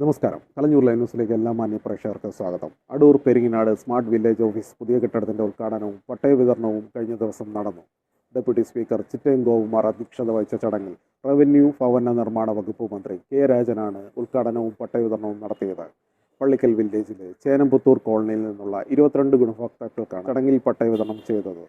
നമസ്കാരം. കളഞ്ഞൂർ ലൈവ് ന്യൂസിലേക്ക് എല്ലാ മാന്യ പ്രേക്ഷകർക്ക് സ്വാഗതം. Adoor Peringanad smart village office പുതിയ കെട്ടിടത്തിന്റെ ഉദ്ഘാടനവും പട്ടയ വിതരണവും കഴിഞ്ഞ ദിവസം നടന്നു. ഡെപ്യൂട്ടി സ്പീക്കർ ചിറ്റയം ഗോപകുമാർ അധ്യക്ഷത വഹിച്ച ചടങ്ങിൽ റവന്യൂ ഭവന നിർമ്മാണ വകുപ്പ് മന്ത്രി കെ രാജനാണ് ഉദ്ഘാടനവും പട്ടയ വിതരണവും നടത്തിയത്. പള്ളിക്കൽ വില്ലേജിലെ ചേനമ്പുത്തൂർ കോളനിയിൽ നിന്നുള്ള 22 ഗുണഭോക്താക്കൾക്കാണ് ചടങ്ങിൽ പട്ടയ വിതരണം ചെയ്തത്.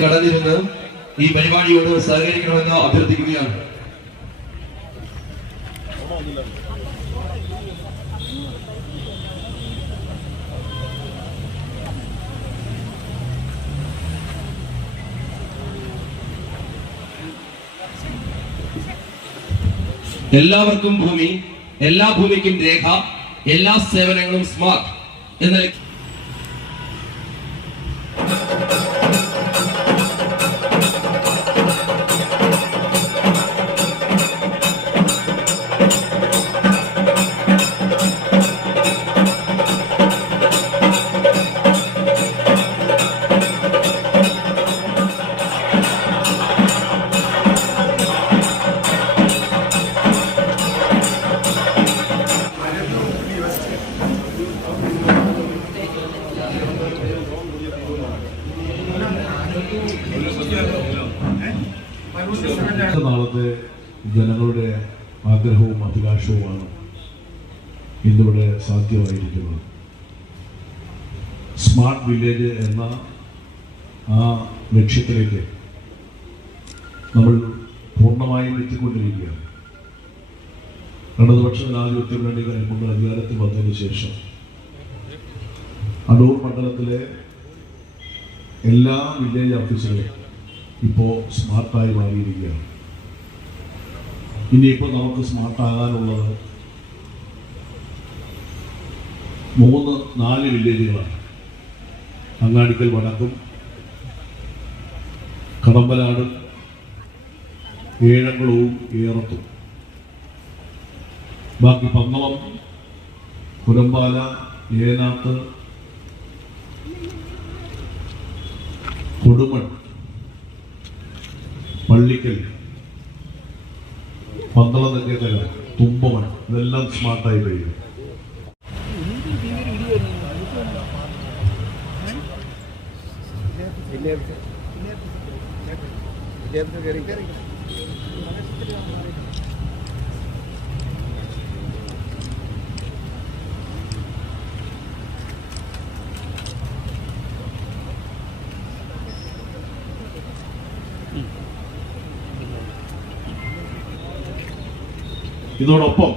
കടന്നിരുന്ന് ഈ പരിപാടിയോട് സഹകരിക്കണമെന്ന് അഭ്യർത്ഥിക്കുകയാണ്. എല്ലാവർക്കും ഭൂമി, എല്ലാ ഭൂമിക്കും രേഖ, എല്ലാ സേവനങ്ങളും സ്മാർട്ട് എന്ന നാളത്തെ ജനങ്ങളുടെ ആഗ്രഹവും അഭിലാഷവുമാണ് ഇന്നിവിടെ സാധ്യമായിരിക്കുന്നത്. സ്മാർട്ട് വില്ലേജ് എന്ന ആ ലക്ഷ്യത്തിലേക്ക് നമ്മൾ പൂർണ്ണമായും എത്തിക്കൊണ്ടിരിക്കുകയാണ്. ഇടതുപക്ഷ ജനാധിപത്യ മുന്നണി കൊണ്ട് അധികാരത്തിൽ വന്നതിന് ശേഷം അടൂർ മണ്ഡലത്തിലെ എല്ലാ വില്ലേജ് ഓഫീസുകളും ഇപ്പോൾ സ്മാർട്ടായി മാറിയിരിക്കുകയാണ്. ഇനിയിപ്പോൾ നമുക്ക് സ്മാർട്ടാകാനുള്ളത് 3-4 വില്ലേജുകളാണ്. അങ്ങാടിക്കൽ വടക്കും, കടമ്പനാടും, ഏഴംകുളവും ഏറത്തും, ബാക്കി പന്തളം, കുരമ്പാല, ഏനാത്ത്, കൊടുമൺ, പള്ളിക്കൽ, പന്തളം, തെക്കേക്കര, തുമ്പമൺ, ഇതെല്ലാം സ്മാർട്ടായി കഴിയും. ഇതോടൊപ്പം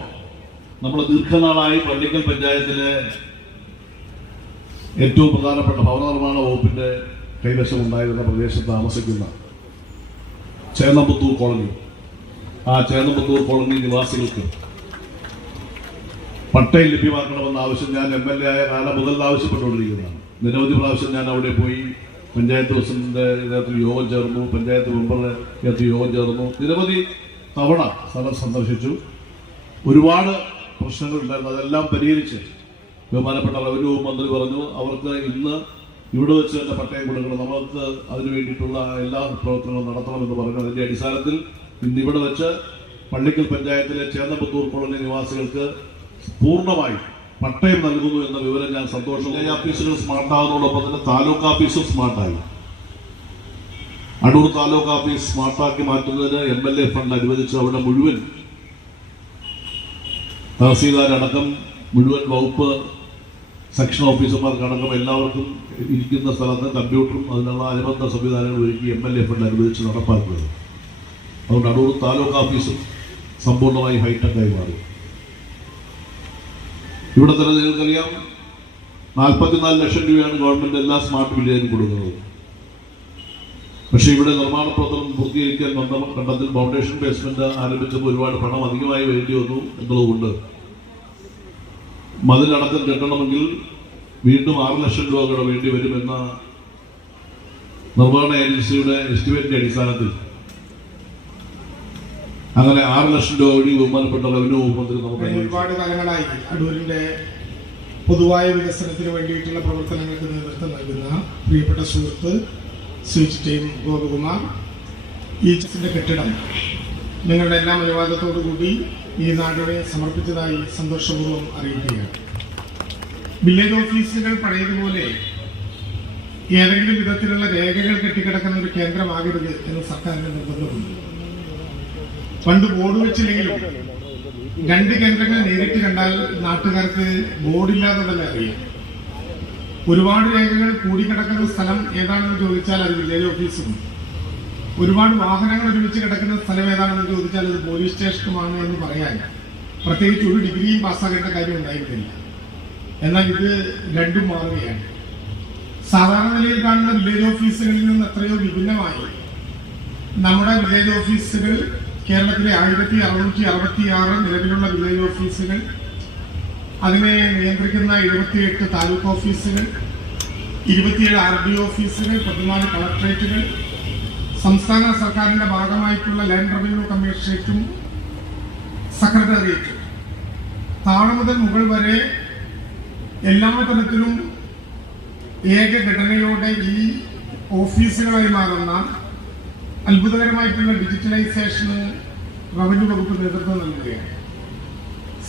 നമ്മൾ ദീർഘനാളായി പള്ളിക്കൽ പഞ്ചായത്തിലെ ഏറ്റവും പ്രധാനപ്പെട്ട ഭവന നിർമ്മാണ വകുപ്പിന്റെ കൈവശം ഉണ്ടായിരുന്ന പ്രദേശത്ത് താമസിക്കുന്ന ചേന്നമ്പുത്തൂർ കോളനി, ആ ചേന്നമ്പുത്തൂർ കോളനി നിവാസികൾക്ക് പട്ടയം ലഭ്യമാക്കണമെന്ന ആവശ്യം ഞാൻ MLA ആയ കാലം മുതൽ ആവശ്യപ്പെട്ടുകൊണ്ടിരിക്കുന്നതാണ്. നിരവധി പ്രാവശ്യം ഞാൻ അവിടെ പോയി പഞ്ചായത്ത് പ്രസിഡന്റിന്റെ നേതൃത്വത്തിൽ യോഗം ചേർന്നു, പഞ്ചായത്ത് മെമ്പറുടെ നേതൃത്വത്തിൽ യോഗം ചേർന്നു, നിരവധി തവണ സ്ഥലം സന്ദർശിച്ചു. ഒരുപാട് പ്രശ്നങ്ങളുണ്ടായിരുന്നു. അതെല്ലാം പരിഹരിച്ച് ബഹുമാനപ്പെട്ട റവന്യൂ മന്ത്രി പറഞ്ഞു അവർക്ക് ഇന്ന് ഇവിടെ വെച്ച് തന്നെ പട്ടയം കൊടുക്കണം, നമ്മൾക്ക് അതിനു വേണ്ടിയിട്ടുള്ള എല്ലാ പ്രവർത്തനങ്ങളും നടത്തണമെന്ന് പറഞ്ഞു. അതിന്റെ അടിസ്ഥാനത്തിൽ ഇന്ന് ഇവിടെ വെച്ച് പള്ളിക്കൽ പഞ്ചായത്തിലെ ചേന്നമ്പുത്തൂർ കോളനി നിവാസികൾക്ക് പൂർണ്ണമായി പട്ടയം നൽകുന്നു എന്ന വിവരം ഞാൻ സന്തോഷം. വില്ലേജ് ഓഫീസുകൾ സ്മാർട്ടാകുന്നതോടൊപ്പം തന്നെ താലൂക്ക് ഓഫീസും സ്മാർട്ടായി. അടൂർ താലൂക്ക് ഓഫീസ് സ്മാർട്ടാക്കി മാറ്റുന്നതിന് MLA ഫണ്ട് അനുവദിച്ച് അവിടെ മുഴുവൻ തഹസീൽദാരടക്കം മുഴുവൻ വകുപ്പ് സെക്ഷൻ ഓഫീസർമാർക്കടക്കം എല്ലാവർക്കും ഇരിക്കുന്ന സ്ഥലത്ത് കമ്പ്യൂട്ടറും അതിനുള്ള അനുബന്ധ സംവിധാനങ്ങൾ ഒരുക്കി MLA ഫണ്ട് അനുവദിച്ച് നടപ്പാക്കുന്നത്. അതുകൊണ്ട് അടൂർ താലൂക്ക് ഓഫീസും സമ്പൂർണ്ണമായി ഹൈടെക്കായി മാറി. ഇവിടെ തന്നെ നിങ്ങൾക്കറിയാം 44 ലക്ഷം രൂപയാണ് ഗവൺമെന്റ് എല്ലാ സ്മാർട്ട് വില്ലേജിനും കൊടുക്കുന്നത്. പക്ഷേ ഇവിടെ നിർമ്മാണ പ്രവർത്തനം പൂർത്തീകരിക്കാൻ കണ്ടത്തിൽ ഫൗണ്ടേഷൻ ബേസ്മെന്റ് ആരംഭിച്ചപ്പോൾ ഒരുപാട് പണം അധികമായി വേണ്ടി വന്നു എന്നുള്ളതുകൊണ്ട് മതിലടക്കം കെട്ടണമെങ്കിൽ വീണ്ടും 6 ലക്ഷം രൂപ കൂടെ വേണ്ടി വരുമെന്ന നിർവഹണ ഏജൻസിയുടെ എസ്റ്റിമേറ്റിന്റെ അടിസ്ഥാനത്തിൽ അങ്ങനെ 6 ലക്ഷം രൂപ കൂടി ബഹുമാനപ്പെട്ട റവന്യൂ വകുപ്പ് മന്ത്രി നമുക്ക് ഒരുപാട് കാലങ്ങളായി അടൂരിന്റെ പൊതുവായ വികസനത്തിന് വേണ്ടിയിട്ടുള്ള പ്രവർത്തനങ്ങൾക്ക് നേതൃത്വം നൽകുന്ന പ്രിയപ്പെട്ട സുഹൃത്ത് ശ്രീ ചിറ്റയം ഗോപകുമാർ ഈ കെട്ടിടം നിങ്ങളുടെ എല്ലാ അനുവാദത്തോടു കൂടി ഈ നാടിനെ സമർപ്പിച്ചതായി സന്തോഷപൂർവ്വം അറിയിക്കുകയാണ്. വില്ലേജ് ഓഫീസുകൾ പഴയതുപോലെ ഏതെങ്കിലും വിധത്തിലുള്ള രേഖകൾ കെട്ടിക്കിടക്കുന്ന ഒരു കേന്ദ്രമാകരുത് എന്ന് സർക്കാരിന്റെ നിർബന്ധമുണ്ട്. പണ്ട് ബോർഡ് വെച്ചില്ലെങ്കിലും 2 കേന്ദ്രങ്ങൾ നേരിട്ട് കണ്ടാൽ നാട്ടുകാർക്ക് ബോർഡില്ലാതെ തന്നെ അറിയാം. ഒരുപാട് രേഖകൾ കൂടിക്കിടക്കുന്ന സ്ഥലം ഏതാണെന്ന് ചോദിച്ചാൽ അത് വില്ലേജ് ഓഫീസും, ഒരുപാട് വാഹനങ്ങൾ ഒരുമിച്ച് കിടക്കുന്ന സ്ഥലം ഏതാണെന്ന് ചോദിച്ചാൽ അത് പോലീസ് സ്റ്റേഷനുമാണ് എന്ന് പറയാൻ പ്രത്യേകിച്ച് ഒരു ഡിഗ്രിയും പാസ്സാകേണ്ട കാര്യം ഉണ്ടായിരുന്നില്ല. എന്നാൽ ഇത് രണ്ടും മാറുകയാണ്. സാധാരണ നിലയിൽ കാണുന്ന വില്ലേജ് ഓഫീസുകളിൽ നിന്ന് എത്രയോ വിഭിന്നമായി നമ്മുടെ വില്ലേജ് ഓഫീസുകൾ കേരളത്തിലെ 1666 നിലവിലുള്ള വില്ലേജ് ഓഫീസുകൾ, അതിനെ നിയന്ത്രിക്കുന്ന 78 താലൂക്ക് ഓഫീസുകൾ, 27 RDO ഓഫീസുകൾ, 14 കളക്ടറേറ്റുകൾ, സംസ്ഥാന സർക്കാരിന്റെ ഭാഗമായിട്ടുള്ള ലാൻഡ് റവന്യൂ കമ്മീഷണറേറ്റും സെക്രട്ടേറിയറ്റും, താഴെ മുതൽ മുകൾ വരെ എല്ലാ തരത്തിലും ഏകഘടനയോടെ ഈ ഓഫീസുകളായി മാറുന്ന അത്ഭുതകരമായിട്ടുള്ള ഡിജിറ്റലൈസേഷന് റവന്യൂ വകുപ്പ് നേതൃത്വം നൽകുകയാണ്.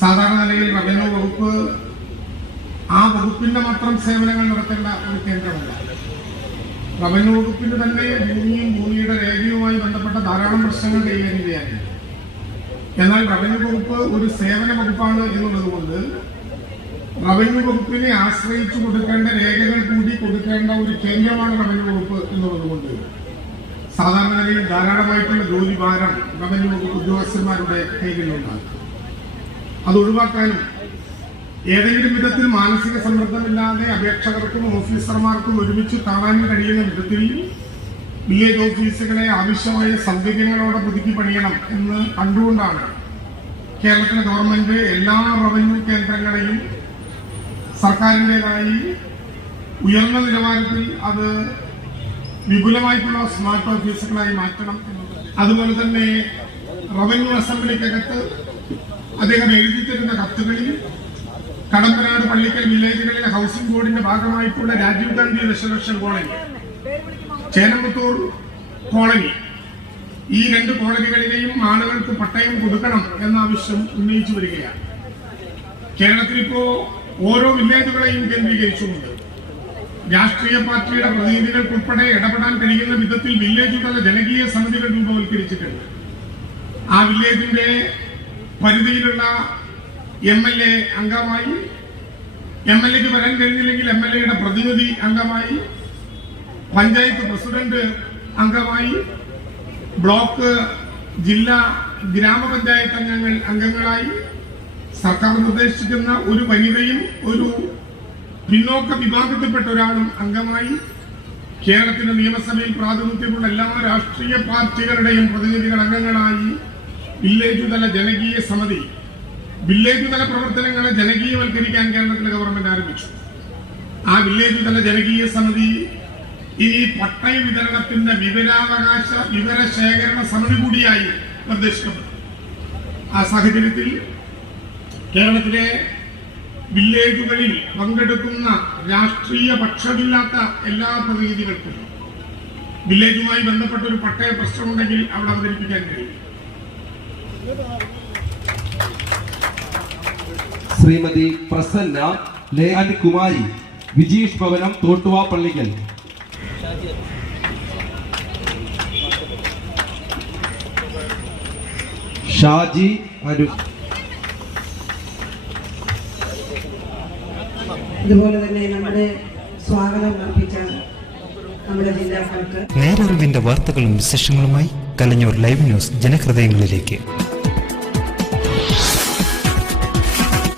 സാധാരണ നിലയിൽ റവന്യൂ വകുപ്പ് ആ വകുപ്പിന്റെ മാത്രം സേവനങ്ങൾ നടത്തേണ്ട ഒരു കേന്ദ്രമല്ല. റവന്യൂ വകുപ്പിന് തന്നെ ഭൂമിയും ഭൂമിയുടെ രേഖയുമായി ബന്ധപ്പെട്ട ധാരാളം പ്രശ്നങ്ങൾ കൈകാര്യം ചെയ്യാനുണ്ട്. എന്നാൽ റവന്യൂ വകുപ്പ് ഒരു സേവന വകുപ്പാണ് എന്നുള്ളതുകൊണ്ട് റവന്യൂ വകുപ്പിനെ ആശ്രയിച്ചു കൊടുക്കേണ്ട രേഖകൾ കൂടി കൊടുക്കേണ്ട ഒരു കേന്ദ്രമാണ് റവന്യൂ വകുപ്പ് എന്നുള്ളതുകൊണ്ട് സാധാരണ നിലയിൽ ധാരാളമായിട്ടുള്ള ജോലിഭാരം റവന്യൂ വകുപ്പ് ഉദ്യോഗസ്ഥന്മാരുടെ കൈകളിലുണ്ടാകും. അത് ഒഴിവാക്കാനും ഏതെങ്കിലും വിധത്തിൽ മാനസിക സമ്മർദ്ദമില്ലാതെ അപേക്ഷകർക്കും ഓഫീസർമാർക്കും ഒരുമിച്ച് കാണാൻ കഴിയുന്ന വിധത്തിൽ വില്ലേജ് ഓഫീസുകളെ ആവശ്യമായ സൗകര്യങ്ങളോടെ പുതുക്കി പണിയണം എന്ന് കണ്ടുകൊണ്ടാണ് കേരളത്തിലെ ഗവൺമെന്റ് എല്ലാ റവന്യൂ കേന്ദ്രങ്ങളെയും സർക്കാരിൻ്റെതായി ഉയർന്ന നിലവാരത്തിൽ അത് വിപുലമായിട്ടുള്ള സ്മാർട്ട് ഓഫീസുകളായി മാറ്റണം. അതുപോലെ തന്നെ റവന്യൂ അസംബ്ലിക്കകത്ത് അദ്ദേഹം എഴുതി തരുന്ന കത്തുകളിൽ കടമ്പനാട് പള്ളിക്കൽ വില്ലേജുകളിലെ ഹൗസിംഗ് ബോർഡിന്റെ ഭാഗമായിട്ടുള്ള Rajiv Gandhi residential colony, Chenampathur colony, ഈ 2 കോളനികളിലെയും ആളുകൾക്ക് പട്ടയം കൊടുക്കണം എന്ന ആവശ്യം ഉന്നയിച്ചു വരികയാണ്. കേരളത്തിലിപ്പോ ഓരോ വില്ലേജുകളെയും കേന്ദ്രീകരിച്ചുകൊണ്ട് രാഷ്ട്രീയ പാർട്ടിയുടെ പ്രതിനിധികൾക്കുൾപ്പെടെ ഇടപെടാൻ കഴിയുന്ന വിധത്തിൽ വില്ലേജ് തല ജനകീയ സമിതികൾ രൂപവൽക്കരിച്ചിട്ടുണ്ട്. ആ വില്ലേജിന്റെ പരിധിയിലുള്ള MLA അംഗമായി, MLAക്ക് വരാൻ കഴിഞ്ഞില്ലെങ്കിൽ MLAയുടെ പ്രതിനിധി അംഗമായി, പഞ്ചായത്ത് പ്രസിഡന്റ് അംഗമായി, ബ്ലോക്ക്, ജില്ലാ, ഗ്രാമപഞ്ചായത്ത് അംഗങ്ങളായി, സർക്കാർ നിർദ്ദേശിക്കുന്ന ഒരു വനിതയും ഒരു പിന്നോക്ക വിഭാഗത്തിൽപ്പെട്ട ഒരാളും അംഗമായി, കേരളത്തിന്റെ നിയമസഭയിൽ പ്രാതിനിധ്യമുള്ള എല്ലാ രാഷ്ട്രീയ പാർട്ടികളുടെയും പ്രതിനിധികൾ അംഗങ്ങളായി വില്ലേജ് തല ജനകീയ സമിതി, വില്ലേജ് തല പ്രവർത്തനങ്ങളെ ജനകീയവൽക്കരിക്കാൻ കേരളത്തിലെ ഗവൺമെന്റ് ആരംഭിച്ചു. ആ വില്ലേജ് തല ജനകീയ സമിതി ഇനി പട്ടയ വിതരണത്തിന്റെ വിവരശേഖരണ സമിതി കൂടിയായി നിർദ്ദേശിക്കപ്പെട്ടു. ആ സാഹചര്യത്തിൽ കേരളത്തിലെ വില്ലേജുകളിൽ പങ്കെടുക്കുന്ന രാഷ്ട്രീയ പക്ഷമില്ലാത്ത എല്ലാ പ്രതിനിധികൾക്കും വില്ലേജുമായി ബന്ധപ്പെട്ട ഒരു പട്ടയ പ്രശ്നമുണ്ടെങ്കിൽ അവിടെ അവതരിപ്പിക്കാൻ കഴിയും. ശ്രീമതി പ്രസന്ന ലേഖാനി കുമാരി, വിജീഷ് ഭവനം, തോട്ടുവ പള്ളിക്കൽ. ഷാജി അരു. ഇതുപോലെ തന്നെ നമ്മുടെ സ്വാഗതം അർപ്പിച്ച നമ്മുടെ ജില്ലാ കളക്ടർ. നേരറിവിന്റെ വാർത്തകളും വിശേഷങ്ങളുമായി കലഞ്ഞൂർ ലൈവ് ന്യൂസ് ജനഹൃദയങ്ങളിലേക്ക്.